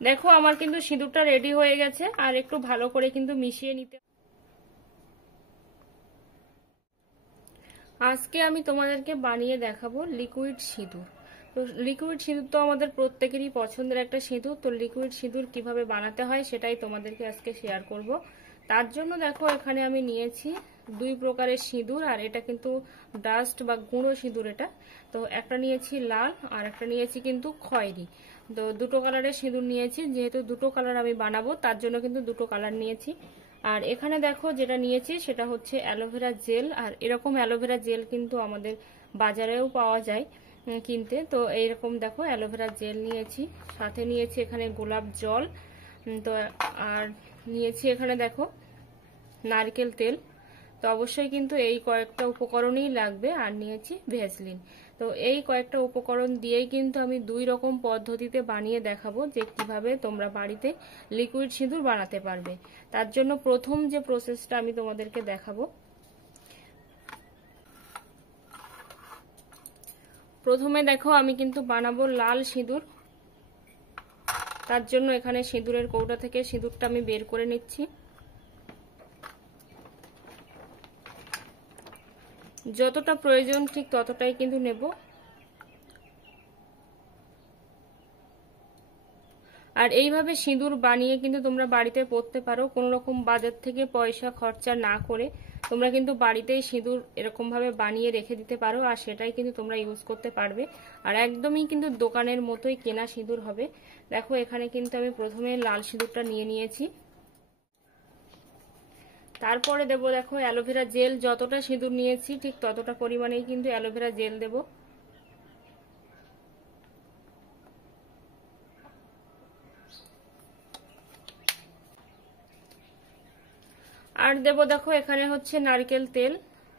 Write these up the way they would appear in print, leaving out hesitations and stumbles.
দেখো আমার কিন্তু সিঁদুরটা রেডি হয়ে গেছে, আর একটু ভালো করে কিন্তু মিশিয়ে নিতে। আজকে আমি তোমাদেরকে বানিয়ে দেখাবো লিকুইড সিঁদুর। তো লিকুইড সিঁদুর তো আমাদের প্রত্যেকেরই পছন্দের একটা সিঁদুর। তো লিকুইড সিঁদুর কিভাবে বানাতে হয় সেটাই তোমাদেরকে আজকে শেয়ার করব। তার জন্য দেখো এখানে আমি নিয়েছি 2 প্রকারের সিঁদুর, আর এটা কিন্তু ডাস্ট বা গুঁড়ো সিঁদুর এটা। তো একটা নিয়েছি লাল, আর একটা নিয়েছি কিন্তু খয়েরি। তো দুটো কালারের সিঁদুর নিয়েছি, যেহেতু দুটো কালার আমি বানাবো তার জন্য কিন্তু দুটো কালার নিয়েছি। আর এখানে দেখো যেটা নিয়েছি সেটা হচ্ছে অ্যালোভেরা জেল, আর এরকম অ্যালোভেরা জেল কিন্তু আমাদের বাজারেও পাওয়া যায় কিনতে। তো এইরকম দেখো অ্যালোভেরা জেল নিয়েছি, সাথে নিয়েছি এখানে গোলাপ জল, তো আর নিয়েছি এখানে দেখো নারকেল তেল। তো অবশ্যই কিন্তু এই কয়েকটা উপকরণই লাগবে, আর নিয়েছি ভেসলিন। তো এই কয়েকটা উপকরণ দিয়েই কিন্তু আমি 2 রকম পদ্ধতিতে বানিয়ে দেখাবো যে কিভাবে তোমরা বাড়িতে লিকুইড সিঁদুর বানাতে পারবে। তার জন্য প্রথম যে প্রসেসটা আমি তোমাদেরকে দেখাবো, প্রথমে দেখো আমি কিন্তু বানাবো লাল সিঁদুর। তার জন্য এখানে সিঁদুরের কৌটা থেকে সিঁদুরটা আমি বের করে নিচ্ছি। যতটা প্রয়োজন ঠিক ততটাই কিন্তু নেব। আর এইভাবে সিঁদুর বানিয়ে কিন্তু তোমরা বাড়িতে পরতে পারো, কোনো রকম বাজার থেকে পয়সা খরচা না করে তোমরা কিন্তু বাড়িতেই সিঁদুর এরকম ভাবে বানিয়ে রেখে দিতে পারো, আর সেটাই কিন্তু তোমরা ইউজ করতে পারবে। আর একদমই কিন্তু দোকানের মতোই কেনা সিঁদুর হবে। দেখো এখানে কিন্তু আমি প্রথমে লাল সিঁদুরটা নিয়ে নিয়েছি। তারপরে দেবো দেখো অ্যালোভেরা জেল, যতটা সিঁদুর নিয়েছি ঠিক ততটা পরিমাণেই কিন্তু অ্যালোভেরা জেল দেবো। আর দেবো দেখো এখানে হচ্ছে নারকেল তেল।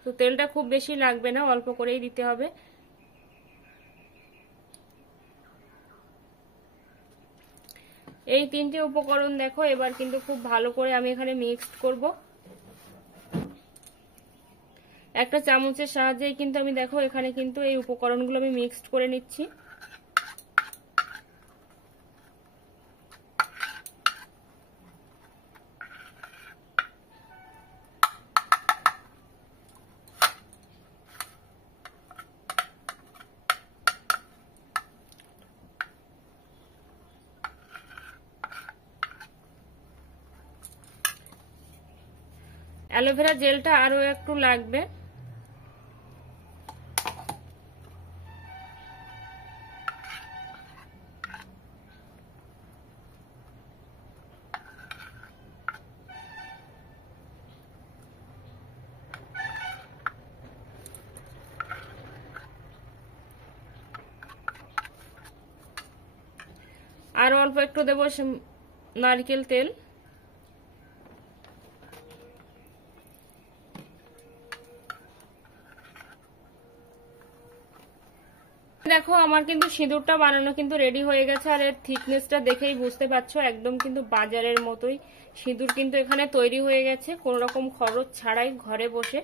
তো তেলটা খুব বেশি লাগবে না, অল্প করেই দিতে হবে। এই 3টে উপকরণ দেখো এবার কিন্তু খুব ভালো করে আমি এখানে মিক্সড করব। একটা চামচের সাহায্যেই কিন্তু আমি দেখো এখানে কিন্তু এই উপকরণগুলো আমি মিক্সড করে নিচ্ছি। অ্যালোভেরা জেলটা আরো একটু লাগবে। আর অল্প একটু দেবো নারকেল তেল। দেখো আমার কিন্তু সিঁদুরটা বানানো কিন্তু রেডি হয়ে গেছে, আর এর থিকনেসটা দেখেই বুঝতে পারছো একদম কিন্তু বাজারের মতোই সিঁদুর কিন্তু এখানে তৈরি হয়ে গেছে, কোনো রকম খরচ ছাড়াই ঘরে বসে।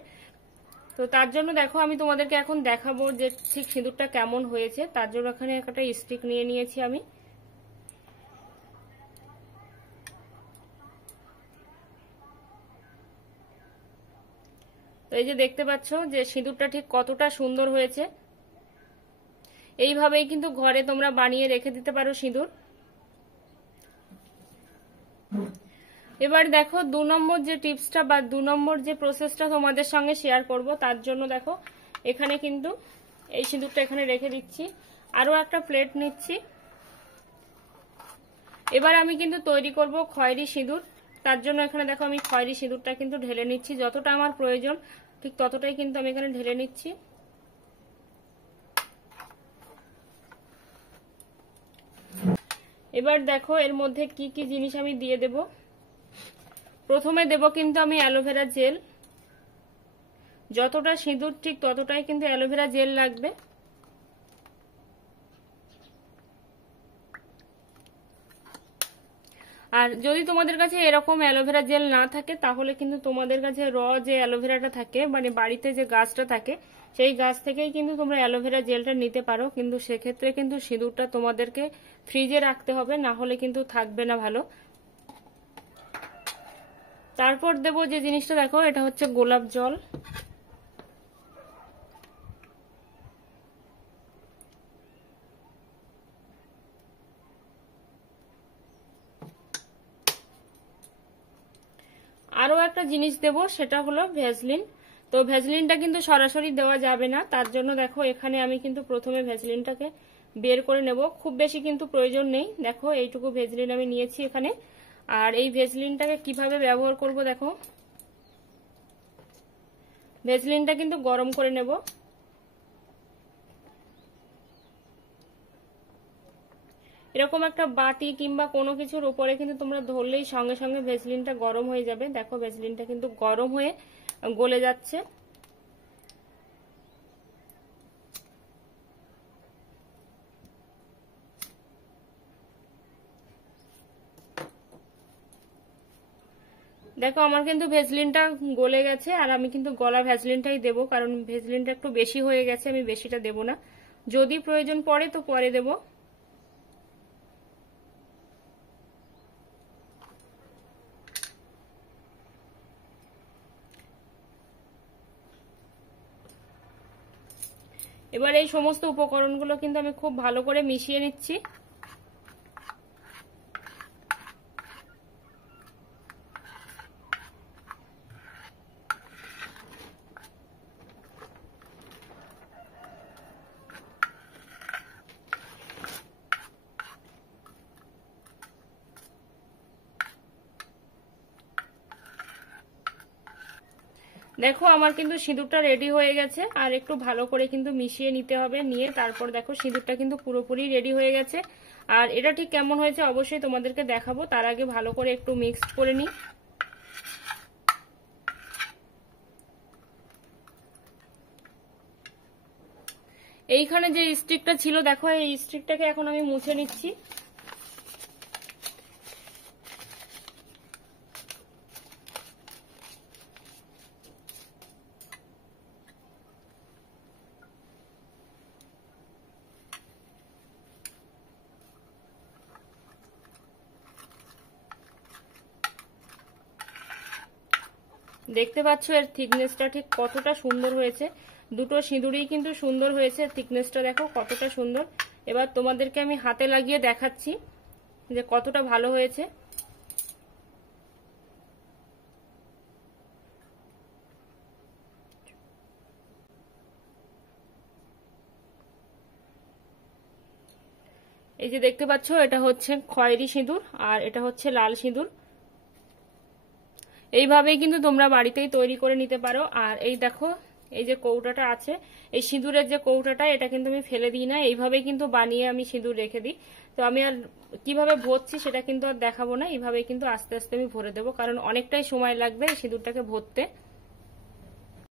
তো তার জন্য দেখো আমি তোমাদেরকে এখন দেখাবো যে ঠিক সিঁদুরটা কেমন হয়েছে। তার জন্য এখানে একটা স্টিক নিয়ে নিয়েছি আমি। তো এই যে দেখতে পাচ্ছ যে সিঁদুরটা ঠিক কতটা সুন্দর হয়েছে। এইভাবেই কিন্তু ঘরে তোমরা বানিয়ে রেখে দিতে পারো সিঁদুর। এবার দেখো 2 নম্বর যে টিপসটা বা 2 নম্বর যে প্রসেসটা তোমাদের সঙ্গে শেয়ার করব। তার জন্য দেখো এখানে কিন্তু এই সিঁদুরটা এখানে রেখে দিচ্ছি, আরো একটা প্লেট নিচ্ছি। এবার আমি কিন্তু তৈরি করব খয়েরি সিঁদুর। তার জন্য এখানে দেখো আমি খয়েরি সিঁদুরটা কিন্তু ঢেলে নিচ্ছি, যতটা আমার প্রয়োজন ঠিক ততটাই কিন্তু আমি এখানে ঢেলে নিচ্ছি। এবার দেখো এর মধ্যে কি কি জিনিস আমি দিয়ে দেব। প্রথমে দেব কিন্তু আমি অ্যালোভেরা জেল, যতটা সিঁদুর ঠিক ততটাই কিন্তু অ্যালোভেরা জেল লাগবে। আর যদি তোমাদের কাছে এরকম অ্যালোভেরা জেল না থাকে তাহলে কিন্তু তোমাদের কাছে র যে অ্যালোভেরাটা থাকে মানে বাড়িতে যে গাছটা থাকে সেই গাছ থেকেই কিন্তু তোমরা অ্যালোভেরা জেলটা নিতে পারো, কিন্তু সেক্ষেত্রে কিন্তু সিঁদুরটা তোমাদেরকে ফ্রিজে রাখতে হবে, না হলে কিন্তু থাকবে না ভালো। তারপর দেবো যে জিনিসটা, দেখো এটা হচ্ছে গোলাপ জল। আরো একটা জিনিস দেব, সেটা হলো ভ্যাসলিন। তো ভ্যাসলিনটা কিন্তু সরাসরি দেওয়া যাবে না, তার জন্য দেখো এখানে আমি কিন্তু প্রথমে ভ্যাসলিনটাকে বের করে নেব। খুব বেশি কিন্তু প্রয়োজন নেই, দেখো এইটুকু ভ্যাসলিন আমি নিয়েছি এখানে। আর এই ভ্যাসলিনটাকে কিভাবে ব্যবহার করব, দেখো ভ্যাসলিনটা কিন্তু গরম করে নেব। এরকম একটা বাটি কিংবা কোনো কিছুর উপরে কিন্তু তোমরা ধরলেই সঙ্গে সঙ্গে ভ্যাসলিনটা গরম হয়ে যাবে। দেখো ভ্যাসলিনটা কিন্তু গরম হয়ে গলে যাচ্ছে। দেখো আমার কিন্তু ভ্যাসলিনটা গলে গেছে, আর আমি কিন্তু গলা ভ্যাসলিনটাই দেবো, কারণ ভ্যাসলিনটা একটু বেশি হয়ে গেছে, আমি বেশিটা দেব না, যদি প্রয়োজন পড়ে তো পরে দেব। এবার এই সমস্ত উপকরণগুলো কিন্তু আমি খুব ভালো করে মিশিয়ে নিচ্ছি। দেখো আমার কিন্তু সিঁদুরটা রেডি হয়ে গেছে, আর একটু ভালো করে কিন্তু মিশিয়ে নিতে হবে, নিয়ে তারপর দেখো সিঁদুরটা কিন্তু পুরোপুরি রেডি হয়ে গেছে। আর এটা ঠিক কেমন হয়েছে অবশ্যই তোমাদেরকে দেখাবো, তার আগে ভালো করে একটু মিক্সড করে নিই। এইখানে যে স্টিকটা ছিল, দেখো এই স্টিকটাকে এখন আমি মুছে নিচ্ছি। দেখতে পাচ্ছ এর থিকনেসটা ঠিক কতটা সুন্দর হয়েছে, দুটো সিঁদুরই কিন্তু সুন্দর হয়েছে, থিকনেসটা দেখো কতটা সুন্দর। এবার তোমাদেরকে আমি হাতে লাগিয়ে দেখাচ্ছি যে কতটা ভালো হয়েছে। এই যে দেখতে পাচ্ছ এটা হচ্ছে খয়েরি সিঁদুর, আর এটা হচ্ছে লাল সিঁদুর। এইভাবেই কিন্তু তোমরা বাড়িতেই তৈরি করে নিতে পারো। আর এই দেখো এই যে কৌটাটা আছে, এই সিঁদুরের যে কৌটাটা, এটা কিন্তু আমি ফেলে দিই না, এইভাবেই কিন্তু বানিয়ে আমি সিঁদুর রেখে দিই। তো আমি আর কিভাবে ভরছি সেটা কিন্তু আর দেখাবো না, এইভাবেই কিন্তু আস্তে আস্তে আমি ভরে দেবো, কারণ অনেকটাই সময় লাগবে এই সিঁদুরটাকে ভরতে।